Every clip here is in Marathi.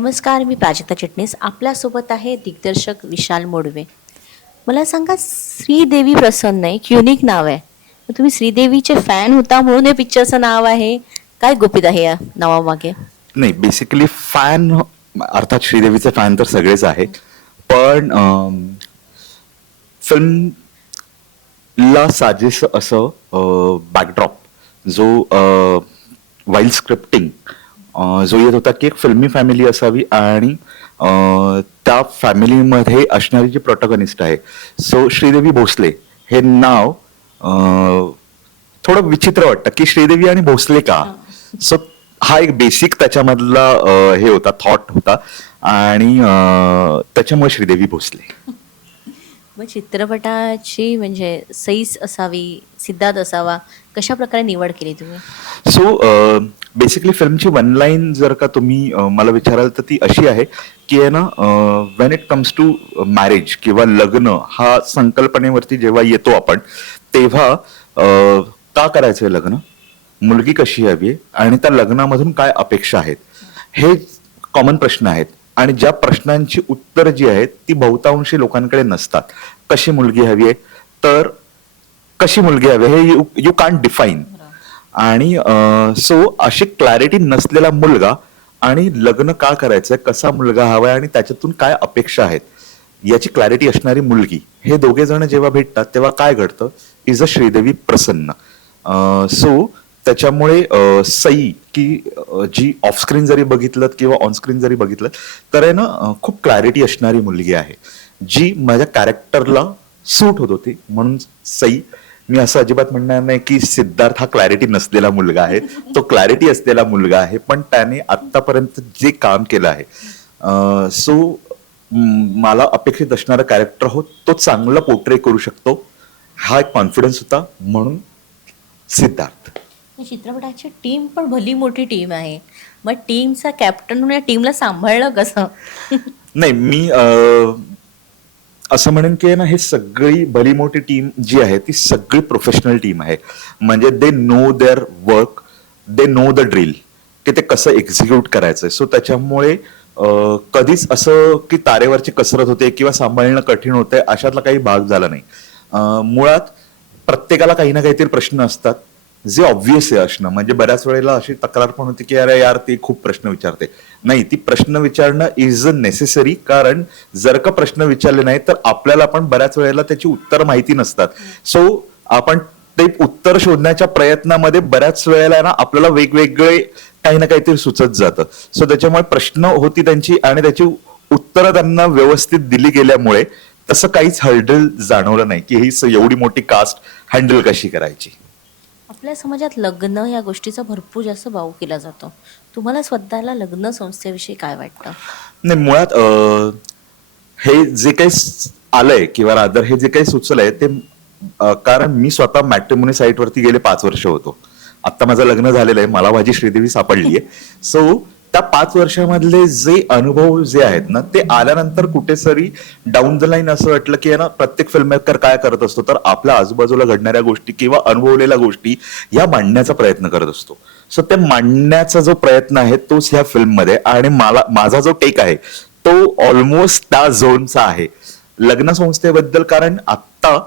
नमस्कार मी प्राजक्ता चिटणीस. आपल्यासोबत आहे दिग्दर्शक विशाल मोडवे. मला सांगा श्रीदेवी प्रसन्न एक युनिक नाव आहे. तुम्ही श्रीदेवीचे फॅन होता म्हणून हे पिक्चरचं नाव आहे. काय गोपित आहे या नावामागे? नाही बेसिकली फॅन अर्थात श्रीदेवीचे फॅन तर सगळेच आहेत. पण फिल्मला साजेस असं बॅकड्रॉप जो वाईल्ड स्क्रिप्टिंग जो येत होता की एक फिल्मी फॅमिली असावी आणि त्या फॅमिलीमध्ये असणारी जी प्रोटॉगनिस्ट आहे सो श्रीदेवी भोसले हे नाव थोडं विचित्र वाटतं की श्रीदेवी आणि भोसले का? सो हा एक बेसिक त्याच्यामधला हे होता थॉट होता आणि त्याच्यामुळे श्रीदेवी भोसले. मग चित्रपटाची म्हणजे सईस असावी सिद्धार्थ असावा कशा प्रकारे निवड केली तुम्ही? सो बेसिकली फिल्मची वन लाईन जर का तुम्ही uh, मला विचाराल तर ती अशी आहे की आहे ना when it comes to marriage किंवा लग्न हा संकल्पनेवरती जेव्हा येतो आपण तेव्हा uh, का का आहे लग्न? मुलगी कशी हवी? आहे आणि त्या लग्नामधून काय अपेक्षा आहेत? हे कॉमन प्रश्न आहेत. आणि ज्या प्रश्नांची उत्तर जी आहेत ती बहुतांशी लोकांकडे नसतात. कशी मुलगी हवी आहे? तर कशी मुलगी हवी आहे, हे यू यू कांट डिफाईन आणि सो अशी क्लॅरिटी नसलेला मुलगा आणि लग्न का करायचंय? कसा मुलगा हवाय? आणि त्याच्यातून काय अपेक्षा आहेत? याची क्लॅरिटी असणारी मुलगी. हे दोघे जण जेव्हा भेटतात तेव्हा काय घडतं? Is a Sridevi Prasanna. So त्याच्यामुळे सई की जी ऑफस्क्रीन जरी बघितलं किंवा ऑनस्क्रीन जरी बघितलं तर आहे ना खूप क्लॅरिटी असणारी मुलगी आहे. जी माझ्या कॅरेक्टरला सूट होत होती. म्हणून सई मी असं अजिबात म्हणणार नाही की सिद्धार्थ हा क्लॅरिटी नसलेला मुलगा आहे. तो क्लॅरिटी असलेला मुलगा आहे. पण त्याने आतापर्यंत जे काम केलं आहे सो मला अपेक्षित असणारा कॅरेक्टर हो तो चांगला पोर्ट्रे करू शकतो. हा एक कॉन्फिडन्स होता. म्हणून सिद्धार्थ. या चित्रपटाची टीम पण भली मोठी टीम आहे. मग टीमचा कॅप्टन म्हणून या टीमला सांभाळलं कसं? नाही मी असं म्हणेन की आहे ना हे सगळी भली मोठी टीम जी आहे ती सगळी प्रोफेशनल टीम आहे. म्हणजे they know their work they know the drill की ते कसं एक्झिक्यूट करायचं सो त्याच्यामुळे कधीच असं की तारेवरची कसरत होते किंवा सांभाळणं कठीण होते अशातला काही भाग झाला नाही. मुळात प्रत्येकाला काही ना काहीतरी प्रश्न असतात. जे ऑब्व्हियस आहे असणं म्हणजे बऱ्याच वेळेला अशी तक्रार पण होती की अरे यार ती खूप प्रश्न विचारते. नाही ती प्रश्न विचारणं इज अ नेसेसरी कारण जर का प्रश्न विचारले नाही तर आपल्याला पण बऱ्याच वेळेला त्याची उत्तर माहिती नसतात. सो आपण ते उत्तर शोधण्याच्या प्रयत्नामध्ये बऱ्याच वेळेला ना आपल्याला वेगवेगळे काही ना काहीतरी सुचत जातं. सो त्याच्यामुळे प्रश्न होती त्यांची आणि त्याची उत्तरं त्यांना व्यवस्थित दिली गेल्यामुळे तसं काहीच हर्डल जाणवलं नाही की ही एवढी मोठी कास्ट हँडल कशी करायची. आपल्या समाजात लग्न या गोष्टीचा भरपूर जास्त भाव केला जातो. तुम्हाला स्वतःला लग्न संस्थेविषयी काय वाटतं? नाही मुळात अं, हे जे काही स- आलंय किंवा रादर हे जे काही सुचलंय ते अं, कारण मी स्वतः मॅट्रिमोनी साईटवरती गेले पाच वर्ष होतो. आता माझं लग्न झालेलं आहे मला माझी श्रीदेवी सापडली आहे सो त्या पाच वर्षामधले जे अनुभव जे आहेत ना ते आल्यानंतर कुठेतरी डाऊन द लाईन असं वाटलं की ना प्रत्येक फिल्ममेकर काय करत असतो? तर आपल्या आजूबाजूला घडणाऱ्या गोष्टी किंवा अनुभवलेल्या गोष्टी या मांडण्याचा प्रयत्न करत असतो. सो ते मांडण्याचा जो प्रयत्न आहे तोच ह्या फिल्ममध्ये आणि मला माझा जो टेक आहे तो ऑलमोस्ट त्या झोनचा आहे. लग्न संस्थेबद्दल कारण आत्ता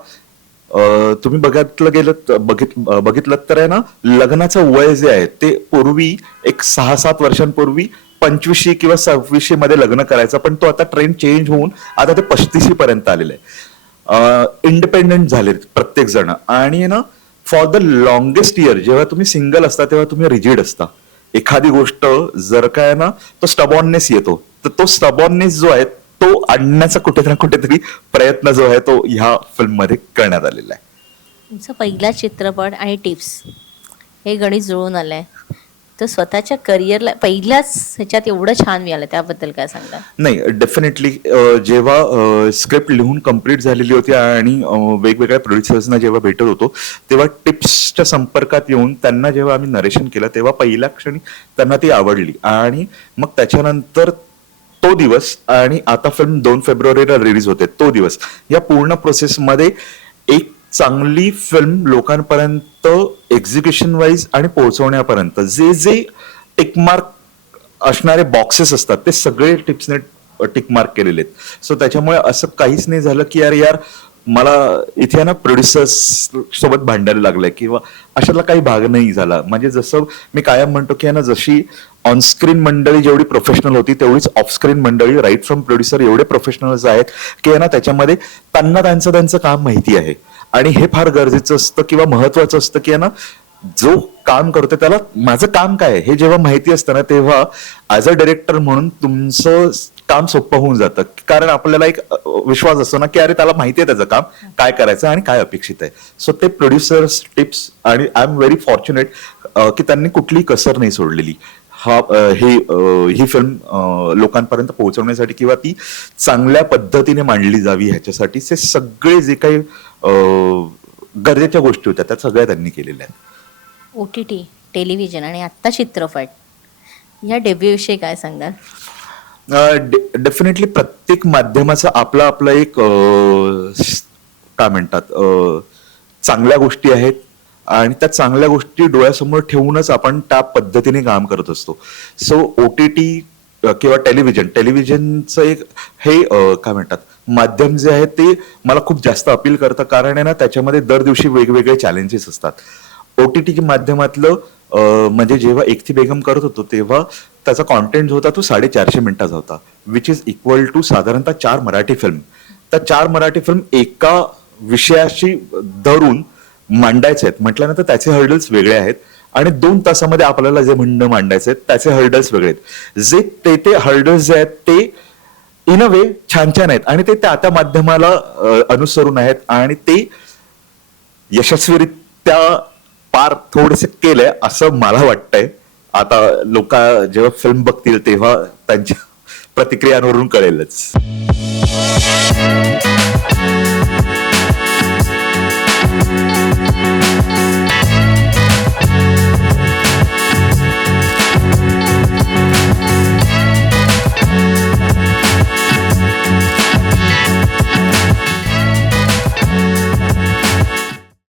तुम्ही बघितलं गेलं बघित बघितलं तर आहे ना लग्नाचं वय जे आहे ते पूर्वी एक सहा सात वर्षांपूर्वी पंचवीसशे किंवा सव्वीसशे मध्ये लग्न करायचं पण तो आता ट्रेंड चेंज होऊन आता ते पस्तीसशे पर्यंत आलेलं आहे. इंडिपेंडेंट झाले प्रत्येक जण. आणि ना फॉर द लॉंगेस्ट इयर जेव्हा तुम्ही सिंगल असता तेव्हा तुम्ही रिजिड असता. एखादी गोष्ट जर काय ना तो स्टबॉननेस येतो. तर तो स्टबॉननेस जो आहे तो आणण्याचा कुठे ना कुठेतरी प्रयत्न जो आहे तो ह्या फिल्ममध्ये करण्यात आलेला आहे. तुमचा पहिला चित्रपट आणि टिप्स हे गणित जुळून आलंय. तर स्वतःच्या करिअरला पहिल्याच ह्याच्यात एवढं छान मिळालं त्याबद्दल काय सांगा नाही डेफिनेटली जेव्हा स्क्रिप्ट लिहून कंप्लीट झालेली होती आणि वेगवेगळ्या प्रोड्युसर्सना जेव्हा भेटत होतो तेव्हा टिप्सच्या संपर्कात येऊन त्यांना जेव्हा आम्ही नरेशन केलं तेव्हा पहिल्या क्षणी त्यांना ती आवडली. आणि मग त्याच्यानंतर तो दिवस आणि आता फिल्म दोन फेब्रुवारीला रिलीज होते तो दिवस. या पूर्ण प्रोसेसमध्ये एक चांगली फिल्म लोकांपर्यंत एक्झिक्युशन वाईज आणि पोहोचवण्यापर्यंत जे जे टिकमार्क असणारे बॉक्सेस असतात ते सगळे टिप्सने टिक मार्क केलेले आहेत. सो त्याच्यामुळे असं काहीच नाही झालं की यार यार मला इथे आहे ना प्रोड्युसर्स सोबत भांडायला लागलंय किंवा अशातला काही भाग नाही झाला. म्हणजे जसं मी कायम म्हणतो की आहे ना जशी ऑनस्क्रीन मंडळी जेवढी प्रोफेशनल होती तेवढीच ऑफस्क्रीन मंडळी राईट फ्रॉम प्रोड्युसर एवढे प्रोफेशनल्स आहेत की आहे ना त्याच्यामध्ये त्यांना त्यांचं त्यांचं काम माहिती आहे. आणि हे फार गरजेचं असतं किंवा महत्वाचं असतं की आहे ना जो काम करतो त्याला माझं काम काय आहे? हे जेव्हा माहिती असतं ना तेव्हा ऍज अ डायरेक्टर म्हणून तुमचं काम सोपं होऊन जातं. कारण आपल्याला एक विश्वास असतो ना की अरे त्याला माहिती आहे त्याचं काम काय करायचं आणि काय अपेक्षित आहे. सो ते प्रोड्युसर्स टिप्स आणि आय एम व्हेरी फॉर्च्युनेट की त्यांनी कुठलीही कसर नाही सोडलेली. हा हे ही फिल्म लोकांपर्यंत पोहोचवण्यासाठी किंवा ती चांगल्या पद्धतीने मांडली जावी ह्याच्यासाठी ते सगळे जे काही गरजेच्या गोष्टी होत्या त्या सगळ्या त्यांनी केलेल्या आहेत. ओ टी टी टेलिव्हिजन आणि आत्ता चित्रपट या डेब्यूविषयी काय सांगाल? डेफिनेटली प्रत्येक माध्यमाचा आपला आपला एक काय म्हणतात चांगल्या गोष्टी आहेत आणि त्या चांगल्या गोष्टी डोळ्यासमोर ठेवूनच आपण त्या पद्धतीने काम करत असतो. सो ओ टी टी किंवा टेलिव्हिजन टेलिव्हिजनचं एक हे काय म्हणतात माध्यम जे आहे ते मला खूप जास्त अपील करतं कारण आहे ना त्याच्यामध्ये दर दिवशी वेगवेगळे चॅलेंजेस असतात. ओ टी टी माध्यमातलं म्हणजे जेव्हा एकती बेगम करत होतो तेव्हा त्याचा कॉन्टेंट जो होता तो साडेचारशे मिनिटाचा होता विच इज इक्वल टू साधारणतः चार मराठी फिल्म त्या चार मराठी फिल्म एका विषयाशी धरून मांडायचे आहेत. म्हटल्यानंतर त्याचे हर्डल्स वेगळे आहेत आणि दोन तासामध्ये आपल्याला जे म्हणणं मांडायचे आहेत त्याचे हर्डल्स वेगळे आहेत. जे ते ते हर्डल्स जे आहेत ते इन अ वे छान छान आहेत आणि ते त्या त्या माध्यमाला अनुसरून आहेत आणि ते यशस्वीरित्या पार थोडेसे केलंय असं मला वाटतंय. आता लोक जेव्हा फिल्म बघतील तेव्हा त्यांच्या प्रतिक्रियांवरून कळेलच.